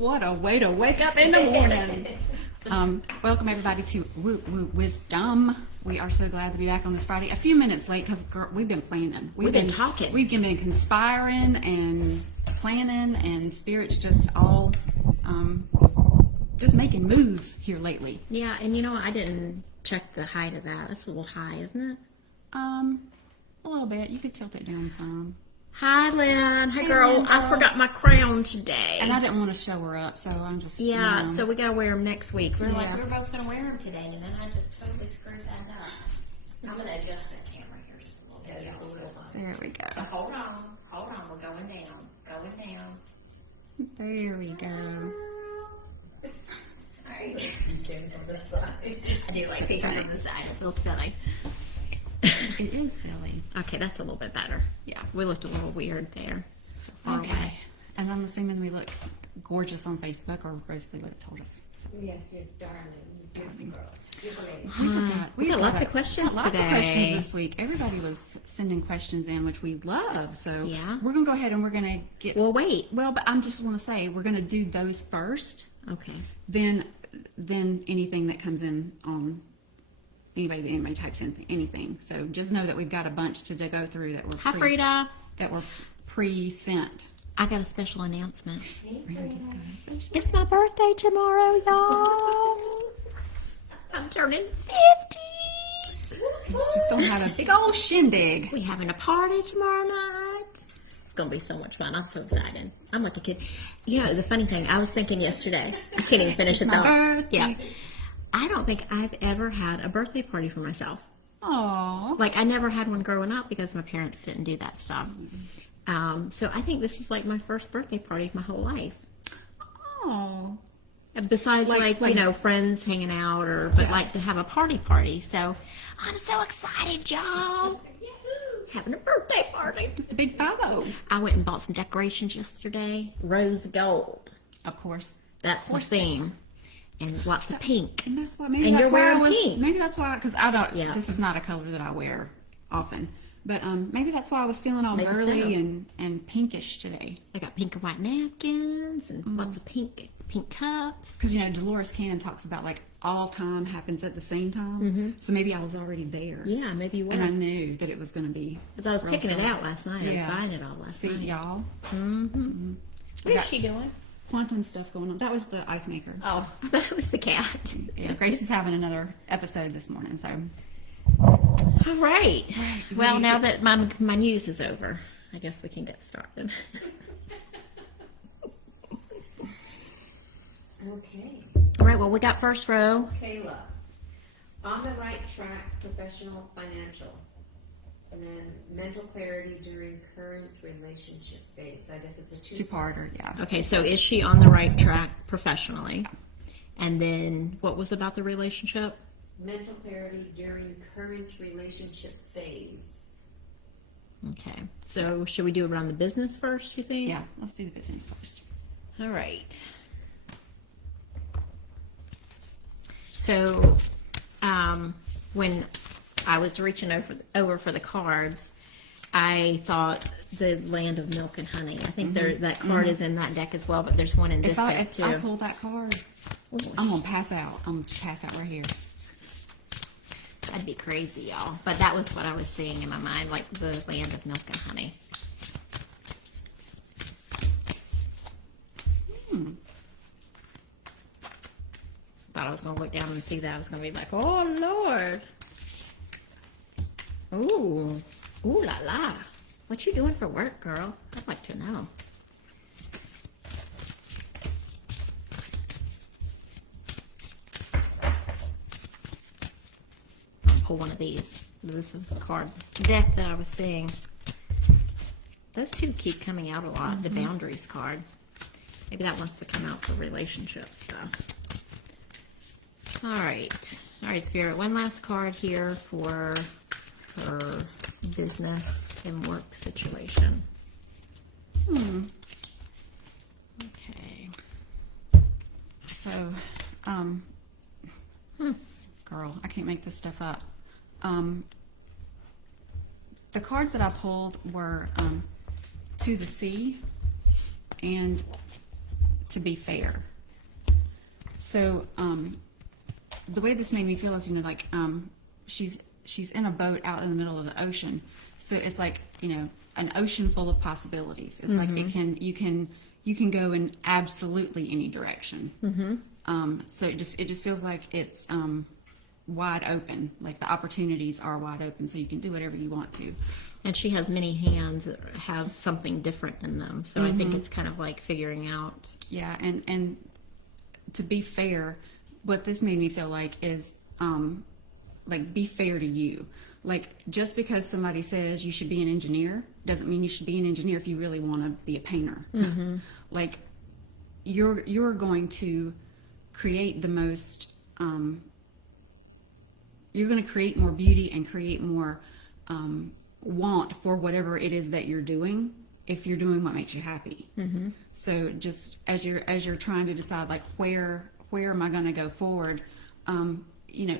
What a way to wake up in the morning. Welcome everybody to Woo Woo Wisdom. We are so glad to be back on this Friday. A few minutes late because we've been planning. We've been talking. We've been conspiring and planning, and Spirit's just all just making moves here lately. Yeah, and you know, I didn't check the height of that. That's a little high, isn't it? A little bit. You could tilt it down some. Hi, Lynn. Hey, girl. Lynn, I forgot my crown today. And I didn't want to show her up, so I'm just... Yeah, you know. So we got to wear them next week. We're like, Yeah. we're both going to wear them today, and then I just totally screwed that up. I'm going to adjust that camera here just a little bit. There we go. So hold on. We're going down. Going down. There we go. All right. You came from the side. I do like peeking from the side. It feels silly. It is silly. Okay, that's a little bit better. Yeah. We looked a little weird there. So far Okay. away. And I'm assuming we look gorgeous on Facebook, or Rosalie would have told us. So. Yes, you're darling. You're beautiful girls. Beautiful ladies. We got lots got of questions lots today. of questions this week. Everybody was sending questions in, which we love. So Yeah. we're going to go ahead and we're going to get... Well, wait. Well, but I just want to say we're going to do those first. Okay. Then anything that comes in on... Anybody types in anything. So just know that we've got a bunch to go through that were Hi, Frida. that were pre-sent. I got a special announcement. It's my birthday tomorrow, y'all. I'm turning 50. She's gonna have a big old shindig. We having a party tomorrow night. It's gonna be so much fun. I'm so excited. I'm like a kid. You know, the funny thing, I was thinking yesterday. I can't even finish it My though. birthday. Yeah. I don't think I've ever had a birthday party for myself. Aww. Like, I never had one growing up because my parents didn't do that stuff. So I think this is like my first birthday party of my whole life. Oh. Besides, like you know, friends hanging out, but like to have a party. So I'm so excited, y'all. Having a birthday party. The big 5-0. I went and bought some decorations yesterday. Rose gold. Of course. That's my theme. And lots of pink. And that's why And maybe you're that's why I wearing was pink. maybe that's why because I don't Yeah. this is not a color that I wear often. But maybe that's why I was feeling all Maybe girly so. and pinkish today. I got pink and white napkins and lots of pink cups. Because you know Dolores Cannon talks about like all time happens at the same time. So maybe I was already there. Yeah, maybe you were. And I knew that it was going to be. Because I was real picking it fun. out last night. I was buying it all last See, night. y'all. Mm-hmm. What is she doing? Quantum stuff going on. That was the ice maker. Oh, that was the cat. Yeah, Grace is having another episode this morning, so. All right. Well, now that my news is over, I guess we can get started. Okay. All right. Well, we got first row. Kaiyla. On the right track, professional, financial. And then mental clarity during current relationship phase. So I guess it's a Two-parter, yeah. Okay. So is she on the right track professionally? And then what was about the relationship? mental clarity during current relationship phase. Okay. So should we do around the business first, you think? Yeah, let's do the business first. All right. So, when I was reaching over for the cards, I thought the land of milk and honey. I think that card is in that deck as well, but there's one in this deck If too. I pull that card, I'm gonna pass out. I'm gonna pass out right here. That'd be crazy, y'all. But that was what I was seeing in my mind, like the land of milk and honey. Thought I was gonna look down and see that. I was gonna be like, oh Lord. Ooh. Ooh la la. What you doing for work, girl? I'd like to know. Pull one of these. This was the card deck that I was seeing. Those two keep coming out a lot. The boundaries card. Maybe that wants to come out for relationship stuff. All right. All right, Spirit. One last card here for her business and work situation. Okay. So, girl, I can't make this stuff up. The cards that I pulled were to the sea, and to be fair. So the way this made me feel is, you know, like she's in a boat out in the middle of the ocean. So it's like, you know, an ocean full of possibilities. It's like you can go in absolutely any direction. So it just feels like it's wide open. Like the opportunities are wide open, so you can do whatever you want to. And she has many hands that have something different in them. So I think it's kind of like figuring out. Yeah, and to be fair, what this made me feel like is like, be fair to you. Like, just because somebody says you should be an engineer doesn't mean you should be an engineer if you really want to be a painter. Like, you're going to create the most you're going to create more beauty and create more want for whatever it is that you're doing if you're doing what makes you happy. So just as you're trying to decide, like, where am I going to go forward, you know,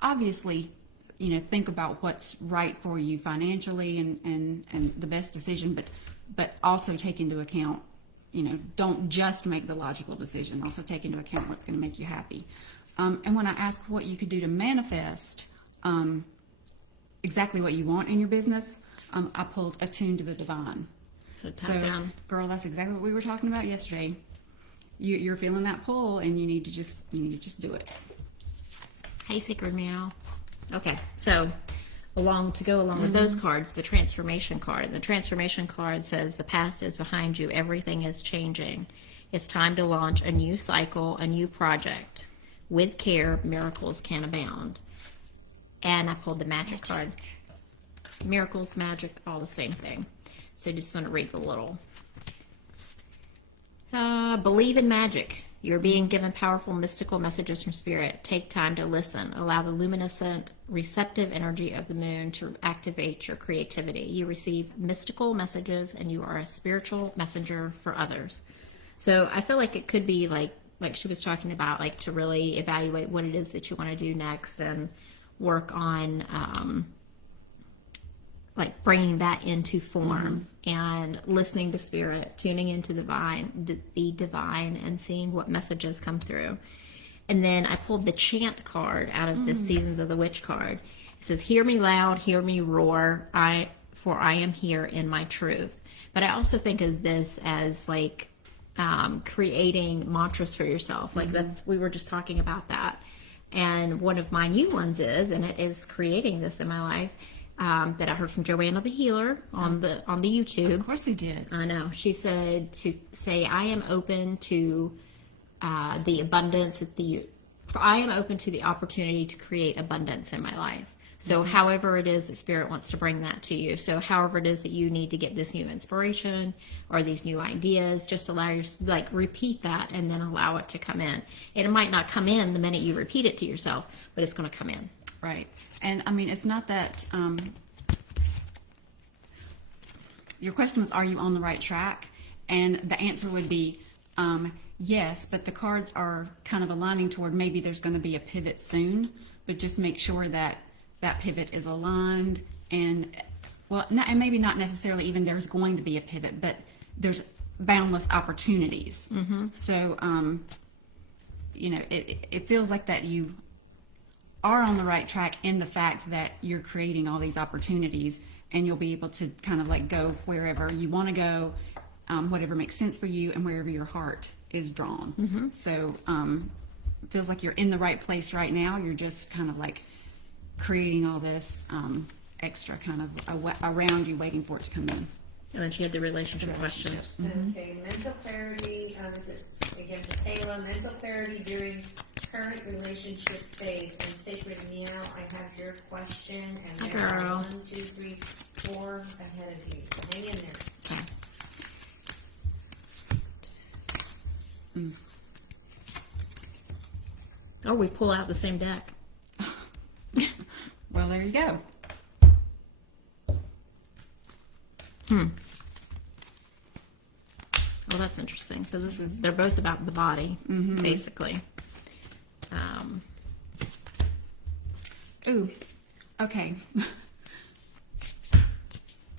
obviously, you know, think about what's right for you financially and the best decision, but also take into account, you know, don't just make the logical decision, also take into account what's going to make you happy. And when I ask what you could do to manifest exactly what you want in your business, I pulled Attune to the Divine. So, girl, that's exactly what we were talking about yesterday. You're feeling that pull, and you need to just do it. Hey, SacredMeow. Okay, so along with those cards, the transformation card. The transformation card says the past is behind you. Everything is changing. It's time to launch a new cycle, a new project. With care, miracles can abound. And I pulled the magic card. Miracles, magic, all the same thing. So just want to read the little. Believe in magic. You're being given powerful mystical messages from spirit. Take time to listen. Allow the luminescent, receptive energy of the moon to activate your creativity. You receive mystical messages, and you are a spiritual messenger for others. So I feel like it could be like she was talking about, like, to really evaluate what it is that you want to do next and work on like bringing that into form and listening to spirit, tuning into the divine, and seeing what messages come through. And then I pulled the chant card out of this Seasons of the Witch card. It says, "Hear me loud, hear me roar, for I am here in my truth." But I also think of this as like creating mantras for yourself. Like we were just talking about that. And one of my new ones and it is creating this in my life, that I heard from Joanna the Healer on the YouTube. Of course we did. I know. She said to say, I am open to the abundance I am open to the opportunity to create abundance in my life. So however it is that spirit wants to bring that to you. So however it is that you need to get this new inspiration or these new ideas, just allow repeat that and then allow it to come in. And it might not come in the minute you repeat it to yourself, but it's going to come in. Right. And I mean, it's not that, your question was, are you on the right track? And the answer would be, yes, but the cards are kind of aligning toward maybe there's going to be a pivot soon, but just make sure that that pivot is aligned and maybe not necessarily even there's going to be a pivot, but there's boundless opportunities. So, you know, it feels like that you are on the right track in the fact that you're creating all these opportunities, and you'll be able to kind of like go wherever you want to go, whatever makes sense for you and wherever your heart is drawn. So it feels like you're in the right place right now. You're just kind of like creating all this extra kind of around you, waiting for it to come in. And then she had the relationship question. Okay, mental clarity, this is again for Kaiyla, mental clarity during current relationship phase. And SacredMeow, I have your question, and there are 1, 2, 3, 4 ahead of you. So hang in there. Okay. Oh, we pull out the same deck. Well, there you go. Well, that's interesting because they're both about the body, basically. Ooh, okay.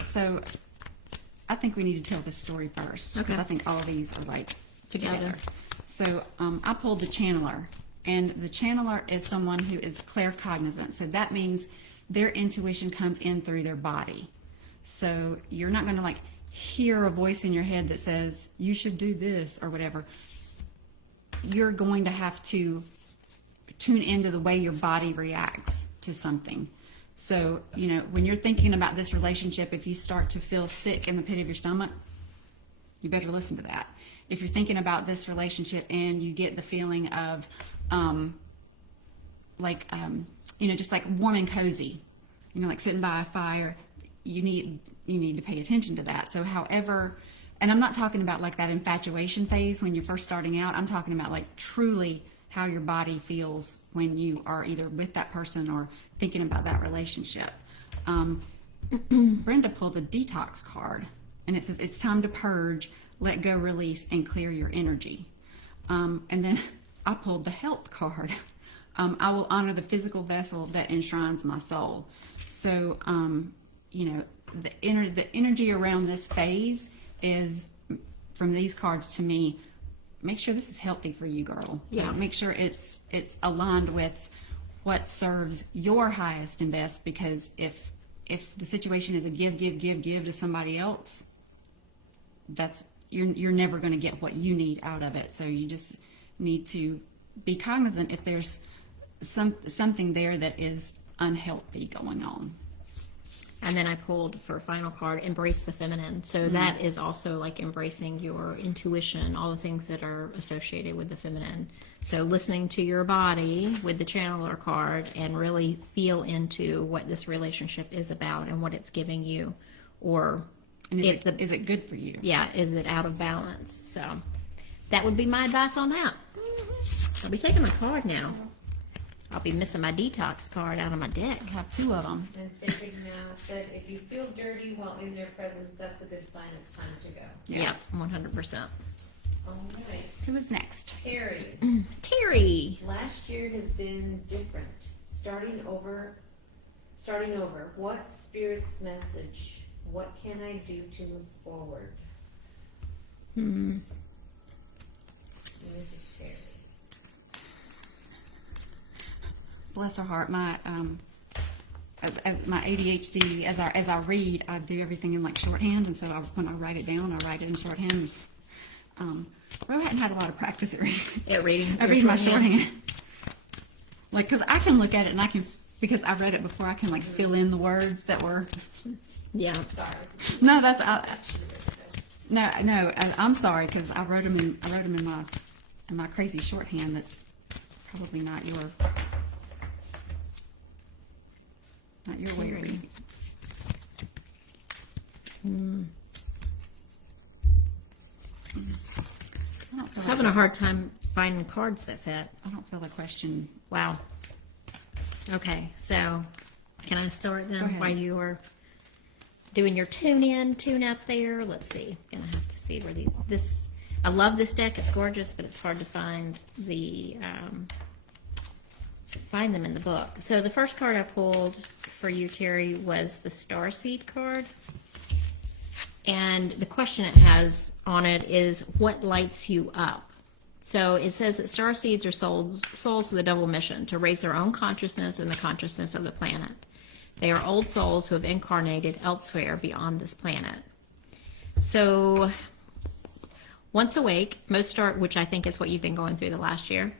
So I think we need to tell this story first. Okay. Because I think all of these are like together. So I pulled the channeler, and the channeler is someone who is claircognizant. So that means their intuition comes in through their body. So you're not going to like hear a voice in your head that says you should do this or whatever. You're going to have to tune into the way your body reacts to something. So, you know, when you're thinking about this relationship, if you start to feel sick in the pit of your stomach, you better listen to that. If you're thinking about this relationship and you get the feeling of, you know, just like warm and cozy, you know, like sitting by a fire, you need to pay attention to that. So however, and I'm not talking about like that infatuation phase when you're first starting out. I'm talking about like truly how your body feels when you are either with that person or thinking about that relationship. Brenda pulled the detox card, and it says it's time to purge, let go, release, and clear your energy. And then I pulled the health card. I will honor the physical vessel that enshrines my soul. So, you know, the energy around this phase is, from these cards to me, make sure this is healthy for you, girl. Yeah. Make sure it's aligned with what serves your highest and best, because if the situation is a give to somebody else, that's you're never going to get what you need out of it. So you just need to be cognizant if there's something there that is unhealthy going on. And then I pulled for a final card, embrace the feminine. So that is also like embracing your intuition, all the things that are associated with the feminine. So listening to your body with the channeler card and really feel into what this relationship is about and what it's giving you, or And is it good for you? yeah, is it out of balance? So that would be my advice on that. I'll be taking my card now. I'll be missing my detox card out of my deck. I have two of them. And SacredMeow said, if you feel dirty while in their presence, that's a good sign it's time to go. Yep, 100%. All right. Who is next? Terry, Terry. last year has been different. Starting over. What Spirit's message? What can I do to move forward? And this is Terry. Bless her heart. My as my ADHD, as I read, I do everything in like shorthand, and so when I write it down, I write it in shorthand. Ro hadn't had a lot of practice at reading. I read my shorthand. Like, because I can look at it and I can, because I read it before, I can like fill in the words that were. Yeah. Sorry. No, that's no. I'm sorry, because I wrote them in my crazy shorthand. That's probably not your way of reading. I don't feel Having a hard time finding cards that fit. I don't feel a question. Wow. Okay, so can I start Go then ahead. while you are doing your tune up there? Let's see. Gonna have to see where this. I love this deck. It's gorgeous, but it's hard to find find them in the book. So the first card I pulled for you, Terry, was the Starseed card. And the question it has on it is, what lights you up? So it says that starseeds are souls with a double mission, to raise their own consciousness and the consciousness of the planet. They are old souls who have incarnated elsewhere beyond this planet. So once awake, which I think is what you've been going through the last year,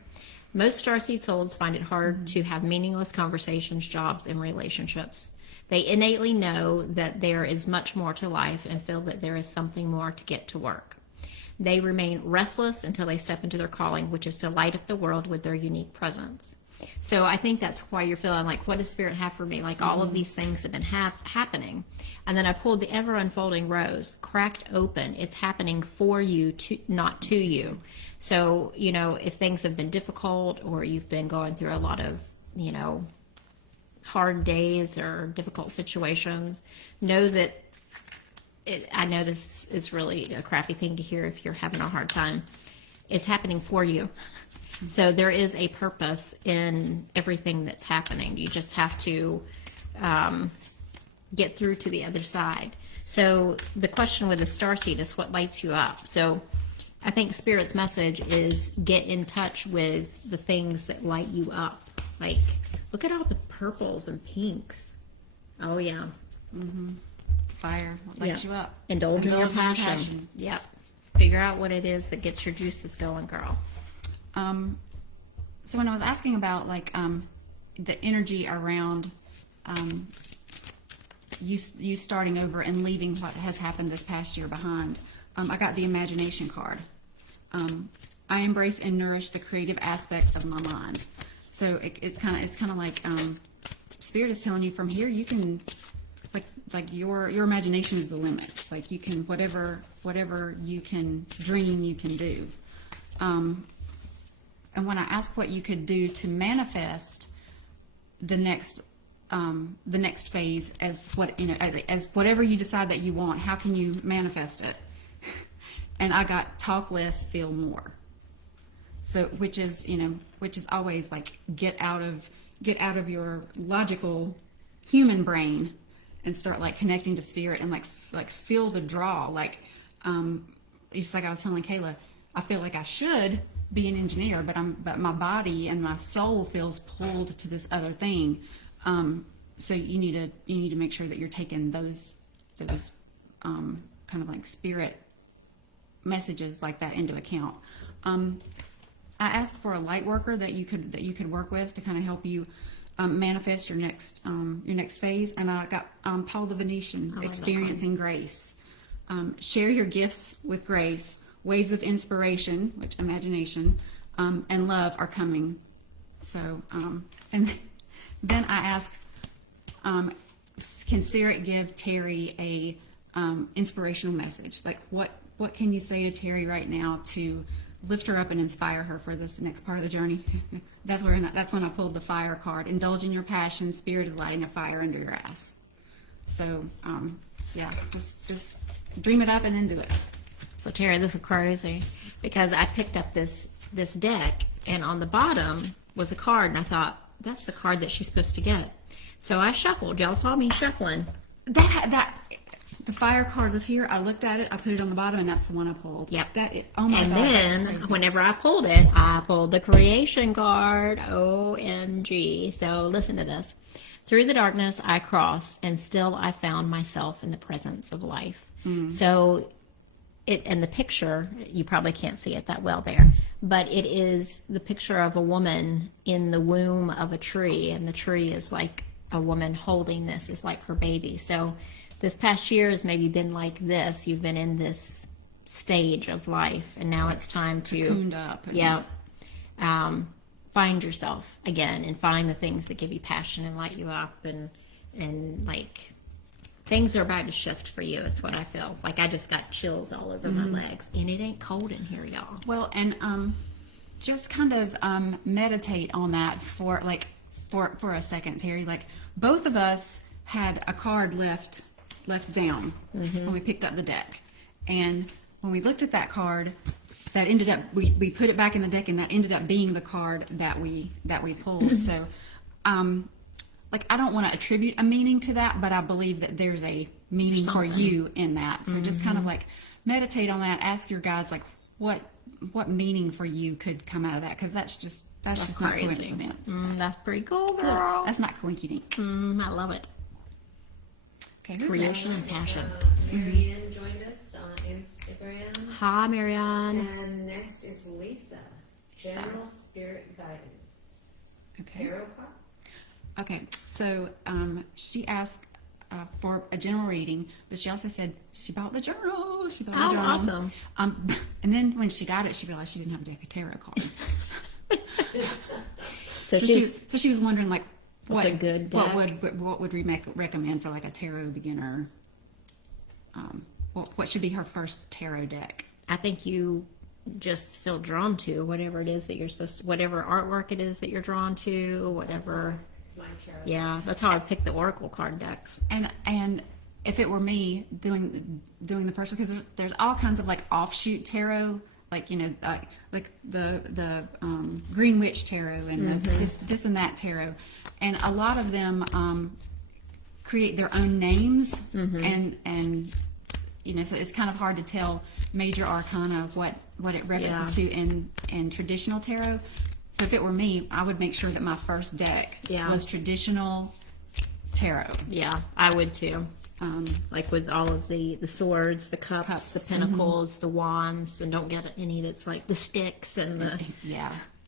most starseed souls find it hard to have meaningless conversations, jobs, and relationships. They innately know that there is much more to life and feel that there is something more to get to work. They remain restless until they step into their calling, which is to light up the world with their unique presence. So I think that's why you're feeling like, what does Spirit have for me? Like all of these things have been happening. And then I pulled the ever unfolding rose, cracked open. It's happening for you, not to you. So, you know, if things have been difficult or you've been going through a lot of, you know, hard days or difficult situations, know that I know this is really a crappy thing to hear if you're having a hard time. It's happening for you. So there is a purpose in everything that's happening. You just have to get through to the other side. So the question with the starseed is what lights you up. So I think Spirit's message is get in touch with the things that light you up. Like, look at all the purples and pinks. Oh, yeah. Fire lights you up. Indulge in your passion. Yep. Figure out what it is that gets your juices going, girl. So when I was asking about like the energy around you starting over and leaving what has happened this past year behind, I got the imagination card. I embrace and nourish the creative aspect of my mind. So it's kind of like Spirit is telling you from here you can like your imagination is the limit. Like you can whatever you can dream you can do. And when I ask what you could do to manifest the next phase as as whatever you decide that you want, how can you manifest it? And I got talk less, feel more. So which is always like get out of your logical human brain and start like connecting to Spirit and like feel the draw. Like just like I was telling Kaiyla, I feel like I should be an engineer, but my body and my soul feels pulled to this other thing. So you need to make sure that you're taking those kind of like Spirit messages like that into account. I asked for a light worker that you could work with to kind of help you manifest your next phase, and I got Paul the Venetian, Experiencing Grace. Share your gifts with grace. Waves of inspiration, which imagination, and love are coming. So, and then I asked, can Spirit give Terri a inspirational message? Like, what can you say to Terri right now to lift her up and inspire her for this next part of the journey? That's when I pulled the fire card. Indulge in your passion. Spirit is lighting a fire under your ass. So, yeah, just dream it up and then do it. So Terri, this is crazy because I picked up this deck and on the bottom was a card and I thought that's the card that she's supposed to get. So I shuffled. Y'all saw me shuffling. That the fire card was here. I looked at it. I put it on the bottom, and that's the one I pulled. Yep. Oh my and God. And then whenever I pulled it, I pulled the creation card. OMG. So listen to this. Through the darkness I crossed, and still I found myself in the presence of life. So and the picture, you probably can't see it that well there, but it is the picture of a woman in the womb of a tree, and the tree is like a woman holding this, is like her baby. So this past year has maybe been like this. You've been in this stage of life, and now it's time to cocooned up. Find yourself again and find the things that give you passion and light you up, and like things are about to shift for you. Is what I feel. Like I just got chills all over my legs, and it ain't cold in here, y'all. Well, and just kind of meditate on that for a second, Terri. Like both of us had a card left down when we picked up the deck, and when we looked at that card, that ended up we put it back in the deck, and that ended up being the card that we pulled. So like I don't want to attribute a meaning to that, but I believe that there's a meaning for you in that. So just kind of like meditate on that. Ask your guides like what meaning for you could come out of that, because that's just not coincidence. That's pretty cool, girl. That's not coincidence. I love it. Okay, who's Creation next? and passion. Marianne joined us on Instagram. Hi, Marianne. And next is Lisa. General Spirit Guidance. Okay. Tarot card. Okay, so she asked for a general reading, but she also said she bought the journal. She bought the journal. Awesome. And then when she got it, she realized she didn't have a deck of tarot cards. So she was wondering like what's a good deck? what would we recommend for like a tarot beginner? What should be her first tarot deck? I think you just feel drawn to whatever it is that you're supposed to, whatever artwork it is that you're drawn to, whatever. My tarot. Yeah, that's how I pick the oracle card decks. And if it were me doing the person, because there's all kinds of like offshoot tarot, like like the Green Witch tarot and this and that tarot, and a lot of them create their own names and so it's kind of hard to tell major arcana what it references to in traditional tarot. So if it were me, I would make sure that my first deck was traditional tarot. Yeah, I would too. Like with all of the swords, the cups, the pentacles, the wands, and don't get any that's like the sticks and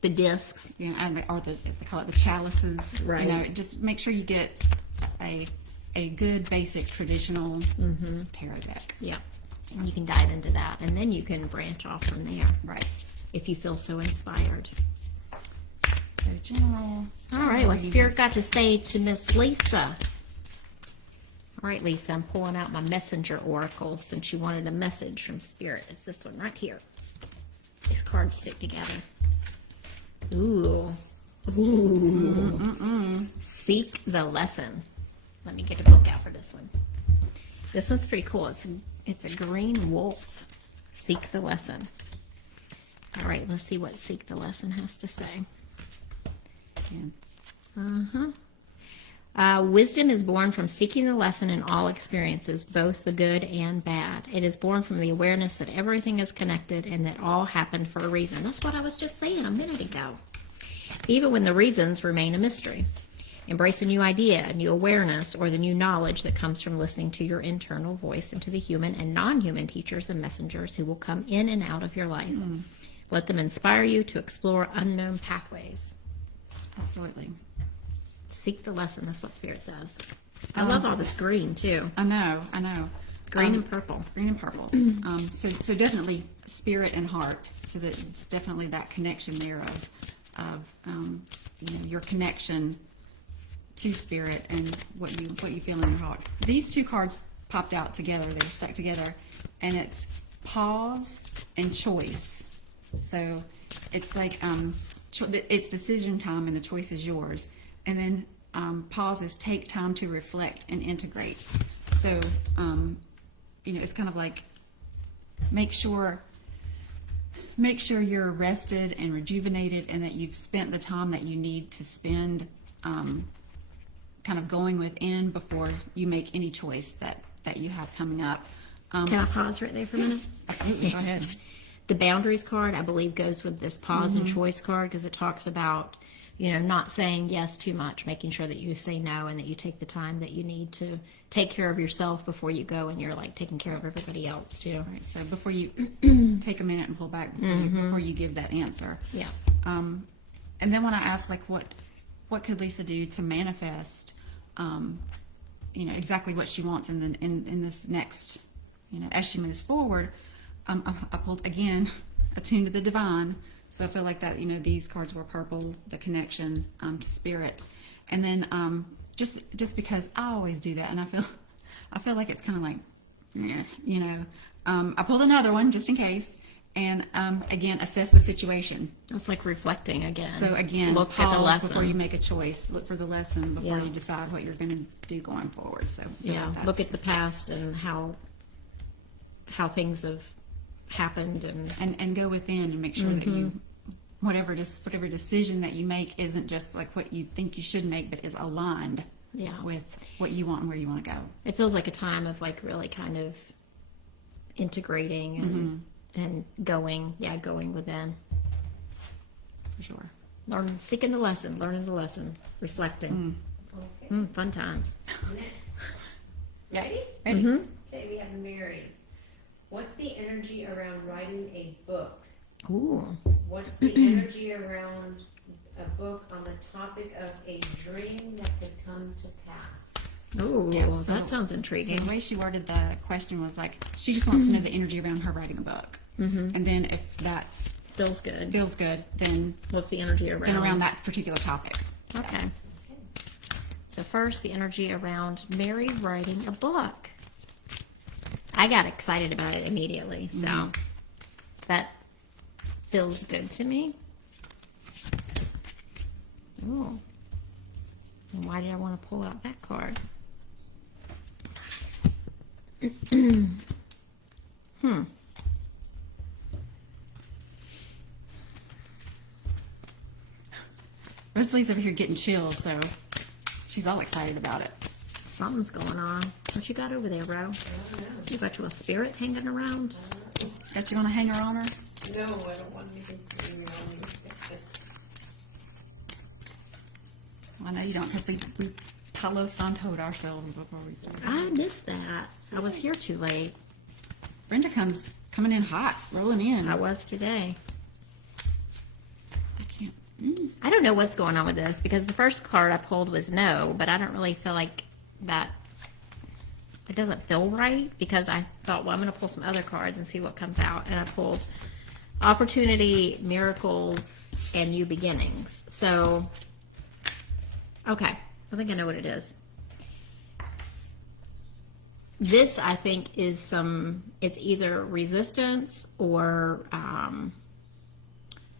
the discs. Yeah, or they call it the chalices. Right. Just make sure you get a good basic traditional tarot deck. Yeah. And you can dive into that, and then you can branch off from there. Right. If you feel so inspired. So general. All right, well, Spirit got to say to Miss Lisa. All right, Lisa, I'm pulling out my messenger oracle since you wanted a message from Spirit. It's this one right here. These cards stick together. Ooh. Seek the lesson. Let me get a book out for this one. This one's pretty cool. It's a green wolf. Seek the lesson. All right, let's see what Seek the Lesson has to say. Wisdom is born from seeking the lesson in all experiences, both the good and bad. It is born from the awareness that everything is connected and that all happened for a reason. That's what I was just saying a minute ago. Even when the reasons remain a mystery. Embrace a new idea, a new awareness, or the new knowledge that comes from listening to your internal voice and to the human and non-human teachers and messengers who will come in and out of your life. Let them inspire you to explore unknown pathways. Absolutely. Seek the lesson. That's what Spirit says. I love all this green, too. I know. Green and purple. Green and purple. So definitely spirit and heart. So that it's definitely that connection there of your connection to spirit and what you feel in your heart. These two cards popped out together. They're stuck together, and it's pause and choice. So it's like it's decision time, and the choice is yours. And then pause is take time to reflect and integrate. So it's kind of like make sure you're rested and rejuvenated, and that you've spent the time that you need to spend kind of going within before you make any choice that you have coming up. Can I pause right there for a minute? Absolutely, go ahead. The boundaries card, I believe, goes with this pause and choice card because it talks about, not saying yes too much, making sure that you say no and that you take the time that you need to take care of yourself before you go and you're like taking care of everybody else too. Right. So before you take a minute and pull back before you give that answer. Yeah. And then when I asked like what could Lisa do to manifest, exactly what she wants in this next, as she moves forward, I pulled again, Attune to the Divine. So I feel like that, these cards were purple, the connection to spirit. And then just because I always do that, and I feel like it's kind of like, I pulled another one just in case. And again, assess the situation. It's like reflecting again. So again, look at the lesson before you make a choice. Look for the lesson before you decide what you're going to do going forward. So look at the past and how things have happened and go within and make sure that you whatever decision that you make isn't just like what you think you should make, but is aligned with what you want and where you want to go. It feels like a time of like really kind of integrating and going within. For sure. Seeking the lesson, learning the lesson, reflecting. Okay. Fun times. Next. Ready? Okay, we have Mary. What's the energy around writing a book? Ooh. What's the energy around a book on the topic of a dream that could come to pass? Ooh, Yeah, so- that sounds So intriguing. the way she worded the question was like, she just wants to know the energy around her writing a book. And then if that Feels good. feels good, then What's the energy around? that particular topic. Okay. So first, the energy around Mary writing a book. I got excited about it immediately, so that feels good to me. Ooh. And why did I want to pull out that card? Rosalie's over here getting chills, so she's all excited about it. Something's going on. What you got over there, bro? You got you a spirit hanging around? That you're gonna hang her on her? No, I don't want anything to do on me. I know you don't, because we Palo Santo'd ourselves before we started. I missed that. I was here too late. Brenda coming in hot, rolling in. I was today. I can't. I don't know what's going on with this because the first card I pulled was no, but I don't really feel like that. It doesn't feel right because I thought, well, I'm going to pull some other cards and see what comes out. And I pulled Opportunity, Miracles, and New Beginnings. So, okay. I think I know what it is. This, I think, is it's either resistance or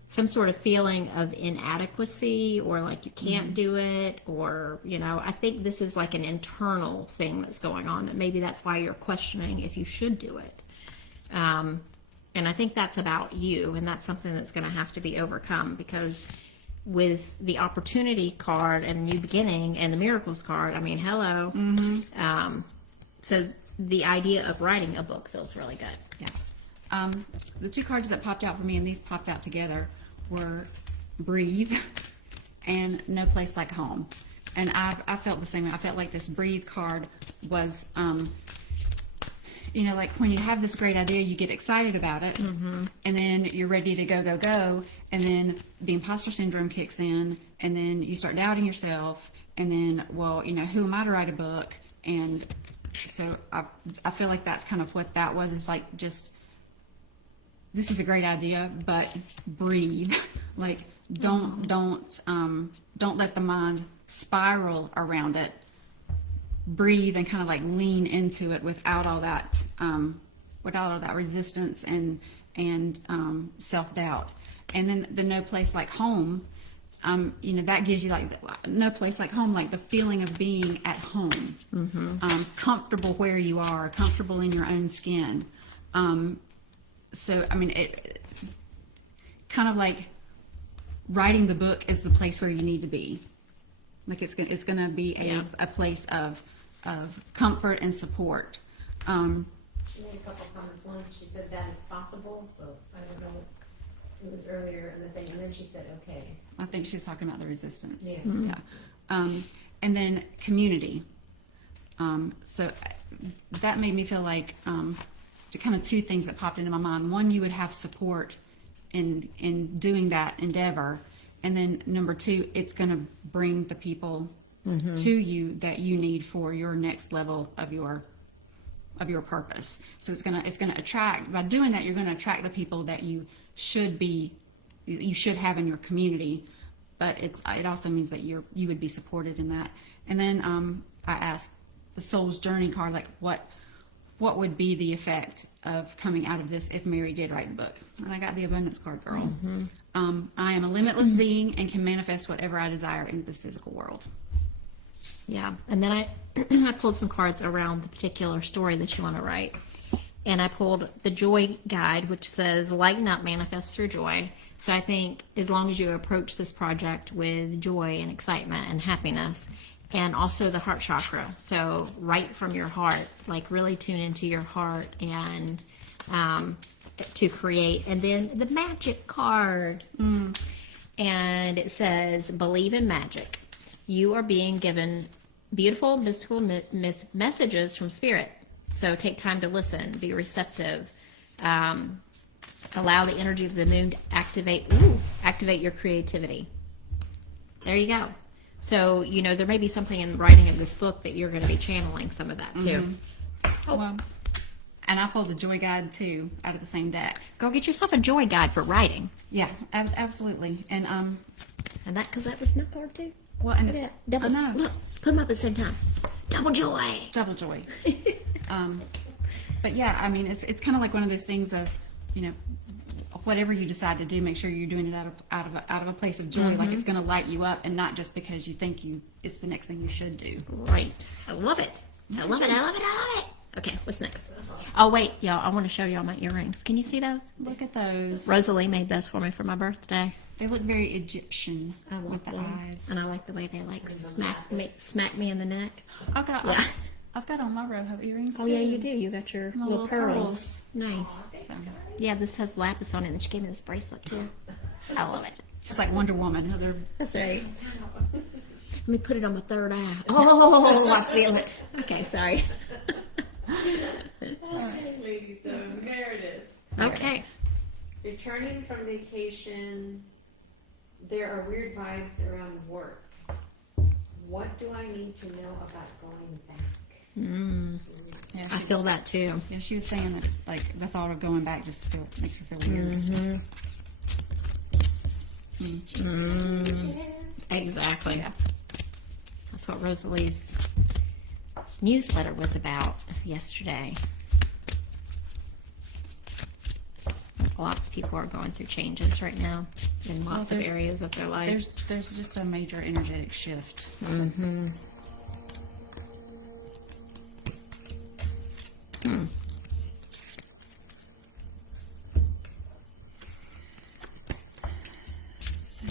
some sort of feeling of inadequacy or like you can't do it or, I think this is like an internal thing that's going on that maybe that's why you're questioning if you should do it. And I think that's about you, and that's something that's going to have to be overcome because with the Opportunity card and the New Beginning and the Miracles card, I mean, hello. So the idea of writing a book feels really good. Yeah. The two cards that popped out for me, and these popped out together, were Breathe and No Place Like Home. And I felt the same way. I felt like this Breathe card was, like when you have this great idea, you get excited about it, and then you're ready to go, and then the imposter syndrome kicks in, and then you start doubting yourself, and then, well, who am I to write a book? And so I feel like that's kind of what that was, is like just, this is a great idea, but breathe. Like don't let the mind spiral around it. Breathe and kind of like lean into it without all that resistance and self-doubt. And then the No Place Like Home, that gives you like no place like home, like the feeling of being at home, comfortable where you are, comfortable in your own skin. So, I mean, it kind of like writing the book is the place where you need to be. Like it's going to be a place of comfort and support. She made a couple comments. One, she said that is possible, so I don't know. It was earlier in the thing, and then she said, okay. I think she's talking about the resistance. Yeah. Yeah. And then community. So that made me feel like kind of two things that popped into my mind. One, you would have support in doing that endeavor. And then number two, it's going to bring the people to you that you need for your next level of your purpose. So it's going to attract, by doing that, you're going to attract the people that you should have in your community, but it also means that you would be supported in that. And then I asked the Soul's Journey card, like what would be the effect of coming out of this if Mary did write the book? And I got the Abundance card, girl. I am a limitless being and can manifest whatever I desire in this physical world. Yeah, and then I pulled some cards around the particular story that you want to write. And I pulled the Joy Guide, which says, lighten up, manifest through joy. So I think as long as you approach this project with joy and excitement and happiness, and also the heart chakra. So write from your heart, like really tune into your heart and to create. And then the magic card. And it says, believe in magic. You are being given beautiful, mystical messages from Spirit. So take time to listen, be receptive, allow the energy of the moon to activate your creativity. There you go. So, there may be something in the writing of this book that you're going to be channeling some of that too. Well, and I pulled the Joy Guide too out of the same deck. Go get yourself a joy guide for writing. Yeah, absolutely. And because that was my card too. well, and Yeah, double. I know. Look, put them up at the same time. Double joy. Double joy. But yeah, I mean, it's kind of like one of those things of, whatever you decide to do, make sure you're doing it out of a place of joy. Like it's going to light you up, and not just because you think it's the next thing you should do. Right. I love it. I love it. I love it. I love it. Okay, what's next? Oh, wait, y'all, I want to show y'all my earrings. Can you see those? Look at those. Rosalie made those for me for my birthday. They look very Egyptian I with love the them. eyes. And I like the way they like smack me in the neck. I've got Yeah. I've got on my Roho earrings. Oh, too. yeah, you do. You got your My little little pearls. pearls. Nice. So, Yeah, this has lapis on it, and she gave me this bracelet, too. I love it. just like Wonder Woman. They're That's right. Let me put it on my third eye. Oh, I feel it. Okay, sorry. Okay, ladies, so Meredith. Okay. Returning from vacation, there are weird vibes around work. What do I need to know about going back? yeah, I feel that, too. Yeah, she was saying that like the thought of going back just makes her feel weird. Exactly. That's what Rosalie's newsletter was about yesterday. Lots of people are going through changes right now in lots of there's- areas of their life. There's just a major energetic shift. So,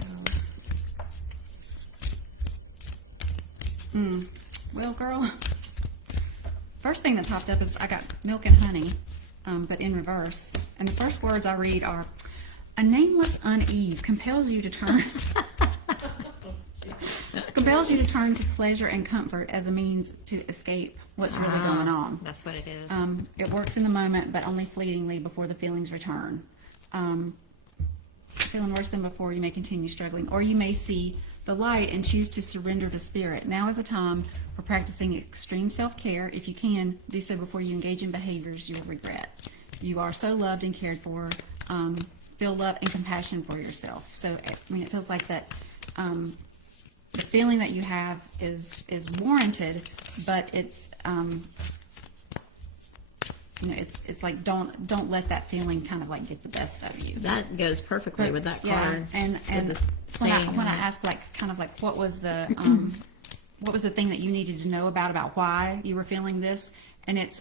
well, girl, first thing that popped up is I got milk and honey, but in reverse. And the first words I read are, "A nameless unease compels you to turn." Compels you to turn to pleasure and comfort as a means to escape what's really going on. That's what it is. It works in the moment, but only fleetingly before the feelings return. Feeling worse than before, you may continue struggling, or you may see the light and choose to surrender to spirit. Now is a time for practicing extreme self-care. If you can, do so before you engage in behaviors you will regret. You are so loved and cared for. Feel love and compassion for yourself. So, I mean, it feels like that the feeling that you have is warranted, but it's it's like don't let that feeling kind of like get the best of you. That goes perfectly with that Yeah, card. and with the when I saying on it. asked like kind of like what was the thing that you needed to know about why you were feeling this, and it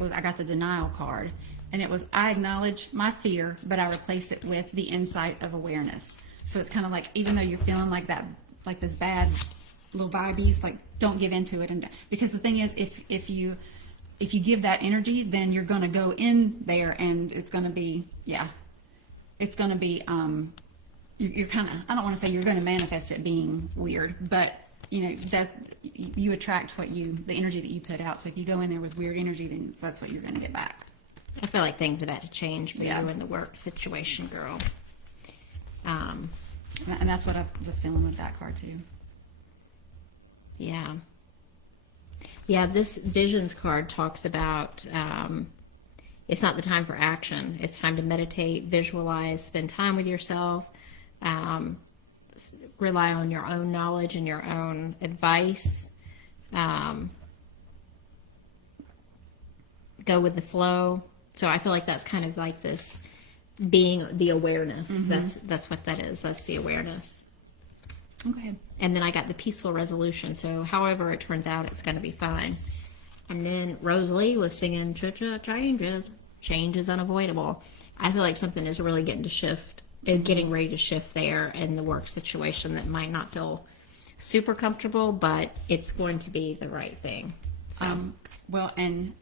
was I got the denial card, and it was I acknowledge my fear, but I replace it with the insight of awareness. So it's kind of like even though you're feeling like that, like this bad little vibes, like don't give into it, and because the thing is if you give that energy, then you're going to go in there and it's going to be, you're kind of, I don't want to say you're going to manifest it being weird, but that you attract the energy that you put out. So if you go in there with weird energy, then that's what you're going to get back. I feel like things about to change for Yeah. you in the work situation, girl. And that's what I was feeling with that card too. Yeah. Yeah, this visions card talks about it's not the time for action. It's time to meditate, visualize, spend time with yourself, rely on your own knowledge and your own advice, go with the flow. So I feel like that's kind of like this being the awareness. That's what that is. That's the awareness. Okay. And then I got the peaceful resolution. So however it turns out, it's going to be fine. And then Rosalie was singing changes. Change is unavoidable. I feel like something is really getting ready to shift there in the work situation that might not feel super comfortable, but it's going to be the right thing. So. Well, and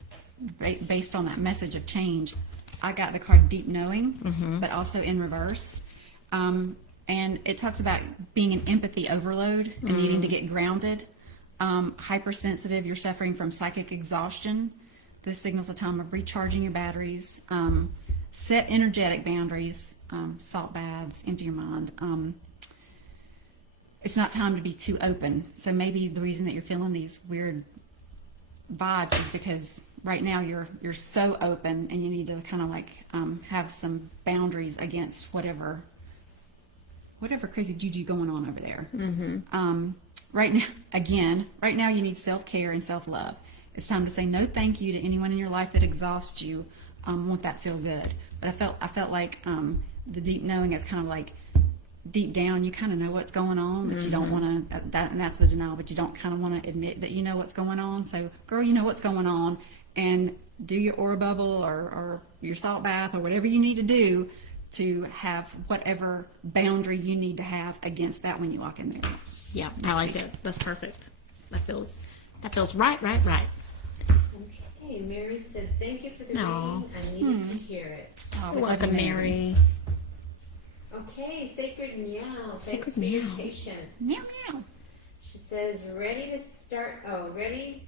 based on that message of change, I got the card Deep Knowing, but also in reverse. And it talks about being an empathy overload and needing to get grounded. Hypersensitive, you're suffering from psychic exhaustion. This signals a time of recharging your batteries. Set energetic boundaries, salt baths, empty your mind. It's not time to be too open. So maybe the reason that you're feeling these weird vibes is because right now you're so open and you need to kind of like have some boundaries against whatever crazy juju going on over there. Right now you need self-care and self-love. It's time to say no thank you to anyone in your life that exhausts you. Won't that feel good? But I felt like the deep knowing is kind of like deep down you kind of know what's going on, but you don't want to, and that's the denial, but you don't kind of want to admit that you know what's going on. So girl, you know what's going on, and do your aura bubble or your salt bath or whatever you need to do to have whatever boundary you need to have against that when you walk in there. Yeah, I like it. That's perfect. That feels right. Okay, Mary said, thank you for the Aw. reading. I needed to hear it. Oh, You're welcome, Mary. Okay, Sacred Meow. Thanks Sacred for your Meow. patience. Meow, meow. She says, ready to start. Oh, ready?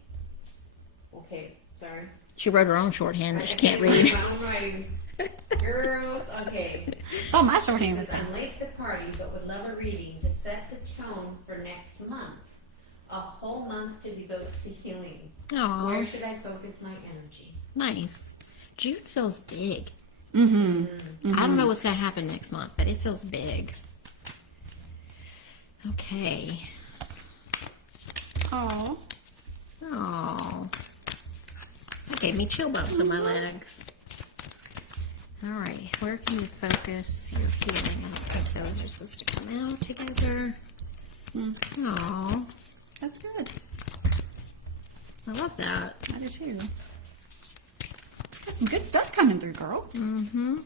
Okay, sorry. She wrote her own shorthand that she can't I read. my own writing. Girls, okay. Oh, my shorthand was Says, fine. I'm late to the party, but would love a reading to set the tone for next month. A whole month to devote to healing. Aw, Where should I focus my energy? nice. June feels big. Mm-hmm. I don't know what's going to happen next month, but it feels big. Okay. Oh. Oh. That gave me chill bumps in my legs. All right. Where can you focus your healing? I don't think those are supposed to come out together. Oh, That's good. I love that. I do too. Got some good stuff coming through, girl. Mm-hmm.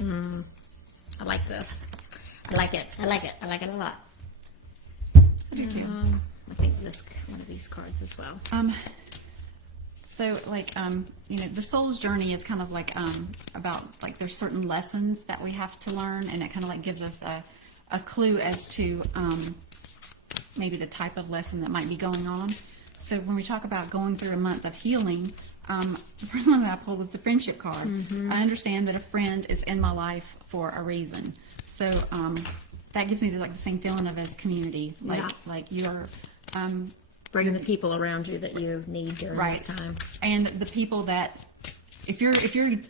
I like this. I like it. I like it. I like it a lot. I do too. I think this one of these cards as well. So like, the soul's journey is kind of like, about like there's certain lessons that we have to learn, and it kind of like gives us a clue as to, maybe the type of lesson that might be going on. So when we talk about going through a month of healing, the first one that I pulled was the friendship card. I understand that a friend is in my life for a reason. So, that gives me the same feeling of as community, like you're, Bring the people around you that you need during Right. this time. and the people that, if you're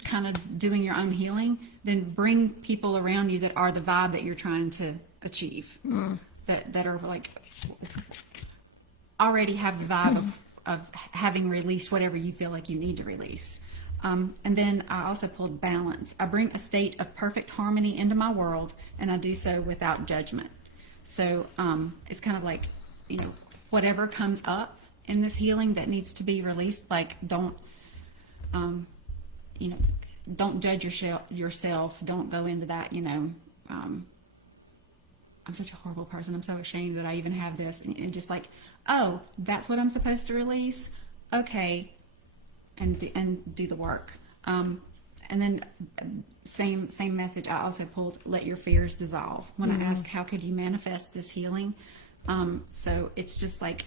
kind of doing your own healing, then bring people around you that are the vibe that you're trying to achieve, that are like already have the vibe of having released whatever you feel like you need to release. And then I also pulled balance. I bring a state of perfect harmony into my world, and I do so without judgment. So it's kind of like, whatever comes up in this healing that needs to be released, like don't judge yourself. Don't go into that, I'm such a horrible person. I'm so ashamed that I even have this. And just like, oh, that's what I'm supposed to release? Okay. And do the work. And then same message. I also pulled, let your fears dissolve. When I ask, how could you manifest this healing? So it's just like,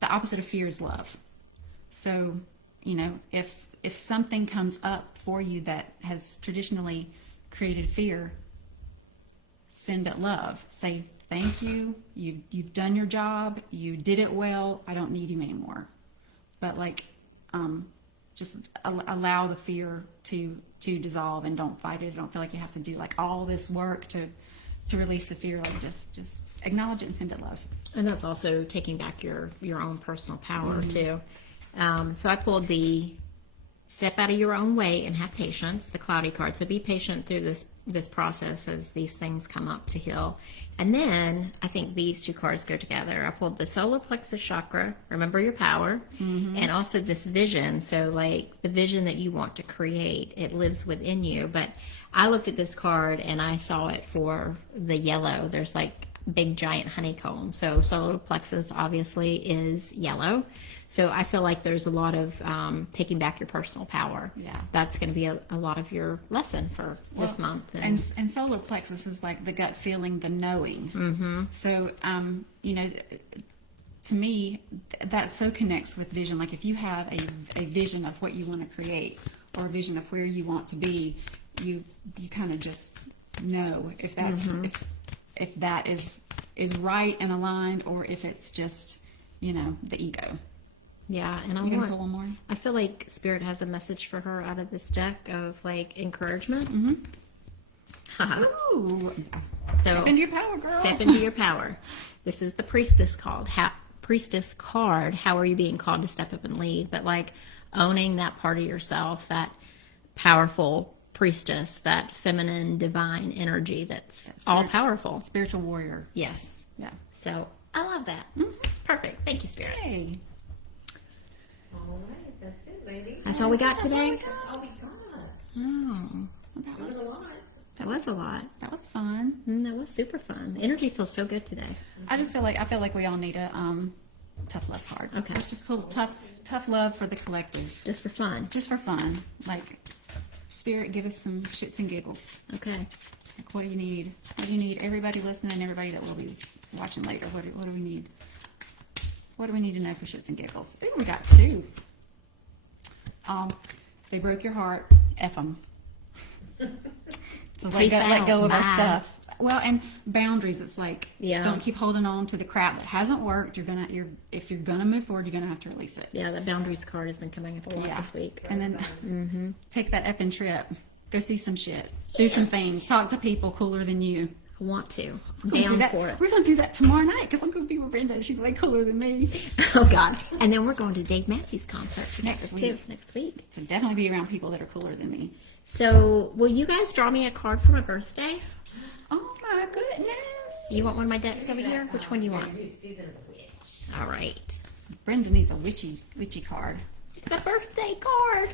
the opposite of fear is love. So, if something comes up for you that has traditionally created fear, send it love. Say, thank you. You've done your job. You did it well. I don't need you anymore. But just allow the fear to dissolve, and don't fight it. Don't feel like you have to do like all this work to release the fear. Like just acknowledge it and send it love. And that's also taking back your own personal power too. So I pulled the step out of your own way and have patience, the cloudy card. So be patient through this process as these things come up to heal. And then I think these two cards go together. I pulled the solar plexus chakra, remember your power, and also this vision. So like the vision that you want to create, it lives within you. But I looked at this card and I saw it for the yellow. There's like big giant honeycomb. So solar plexus obviously is yellow. So I feel like there's a lot of taking back your personal power. Yeah. That's going to be a lot of your lesson for this month. And solar plexus is like the gut feeling, the knowing. Mm-hmm. So, to me, that so connects with vision. Like if you have a vision of what you want to create, or a vision of where you want to be, you kind of just know if that's if that is right and aligned, or if it's just the ego. Yeah, and You gonna pull one more? I feel like Spirit has a message for her out of this deck of like encouragement. Ooh, So step into your power, girl. step into your power. This is the priestess card. How are you being called to step up and lead? But like owning that part of yourself that powerful priestess, that feminine divine energy that's all powerful. Spiritual warrior. Yes. Yeah. So I love that. Perfect. Thank you, Spirit. Hey. All right, that's it, ladies. That's all we got today? That's all we got. Oh, That was a lot. that was a lot. That was fun. That was super fun. The energy feels so good today. I feel like we all need a tough love card. Okay. Let's just pull tough love for the collective. Just for fun. Just for fun. Like, Spirit, give us some shits and giggles. Okay. Like, what do you need? What do you need? Everybody listening, everybody that will be watching later, what do we need? What do we need to know for shits and giggles? Ooh, we got 2. They broke your heart. F them. So Peace let go out. of our Bye. stuff. Well, and boundaries. It's like, Yeah. don't keep holding on to the crap that hasn't worked. If you're gonna move forward, you're gonna have to release it. Yeah, that boundaries card has been coming up a lot Yeah. this week. And then take that effing trip. Go see some shit. Do some things. Talk to people cooler than you. I want to. We're gonna do Down that- for it. We're gonna do that tomorrow night because I'm gonna be with Brenda and she's way cooler than me. Oh, God. And then we're going to Dave Matthews' concert Next together, too, week. next week. So definitely be around people that are cooler than me. So, will you guys draw me a card for my birthday? Oh my goodness. You want one of my decks over here? Which one do you want? Season of the Witch. All right. Brenda needs a witchy card. It's my birthday card.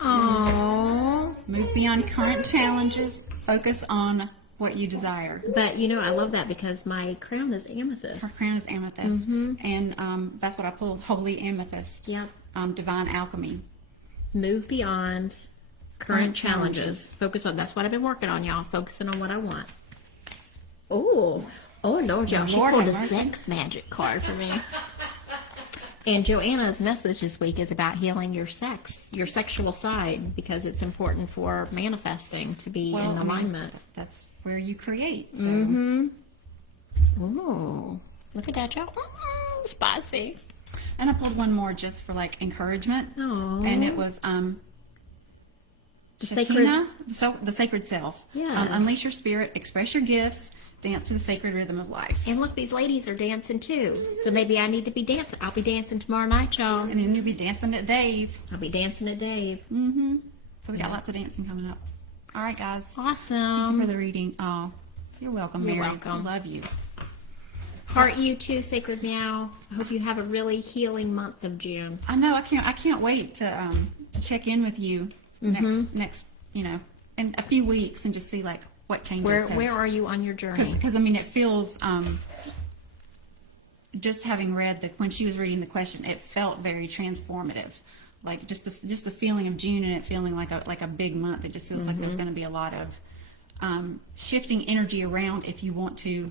Aww. Move beyond current challenges. Focus on what you desire. But, I love that because my crown is amethyst. Her crown is amethyst. And that's what I pulled. Holy amethyst. Yep. Divine alchemy. Move beyond current Current challenges. challenges. Focus on, that's what I've been working on, y'all. Focusing on what I want. Oh, Lord, y'all. She Lord pulled a have mercy. sex magic card for me. And Joanna's message this week is about healing your sexual side, because it's important for manifesting to be Well, in I mean, alignment. That's where you create. So Ooh, look at that, y'all. Spicy. And I pulled one more just for like encouragement. Aw. And it was The Shekinah, the sacred self. Yes. Unleash your spirit, express your gifts, dance to the sacred rhythm of life. And look, these ladies are dancing too. So maybe I need to be dancing. I'll be dancing tomorrow night, y'all. And then you'll be dancing at Dave. I'll be dancing at Dave. So we got lots of dancing coming up. All right, guys. Awesome. For the reading. Oh, you're welcome, You're Mary. welcome. I love you. Heart you too, Sacred Meow. I hope you have a really healing month of June. I know. I can't wait to check in with you next. In a few weeks and just see like what changes. Where are you on your journey? Because I mean, it feels. Just having read when she was reading the question, it felt very transformative. Like just the feeling of June and it feeling like a big month. It just feels like there's going to be a lot of shifting energy around if you want to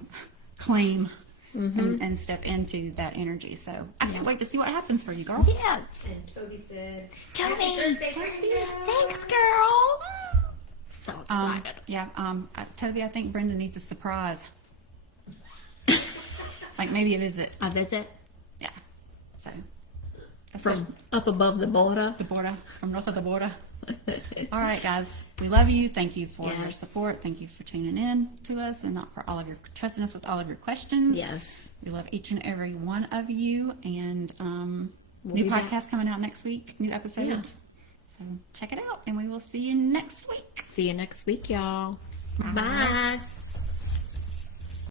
claim and step into that energy. So I can't wait to see what happens for you, girl. Yeah. And Toby said, Toby. "Happy birthday, Brenda." Thanks, girl. So excited. Toby, I think Brenda needs a surprise. Like maybe a visit. A visit Yeah. So that's from up above the border. the border, from north of the border. All right, guys. We love you. Thank you for your Yes. support. Thank you for tuning in to us and not for all of your trusting us with all of your questions. Yes. We love each and every one of you. And We'll new be back. podcast coming out next week. New episodes. Yeah. So check it out, and we will see you next week. See you next week, y'all. Bye.